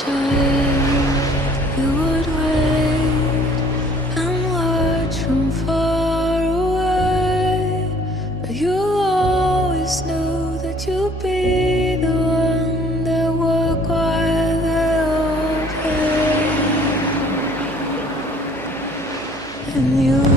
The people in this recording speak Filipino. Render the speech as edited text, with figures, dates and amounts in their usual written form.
child, you would wait and watch from far away. But you always knew that you'd be the one that would quiet the old pain. And you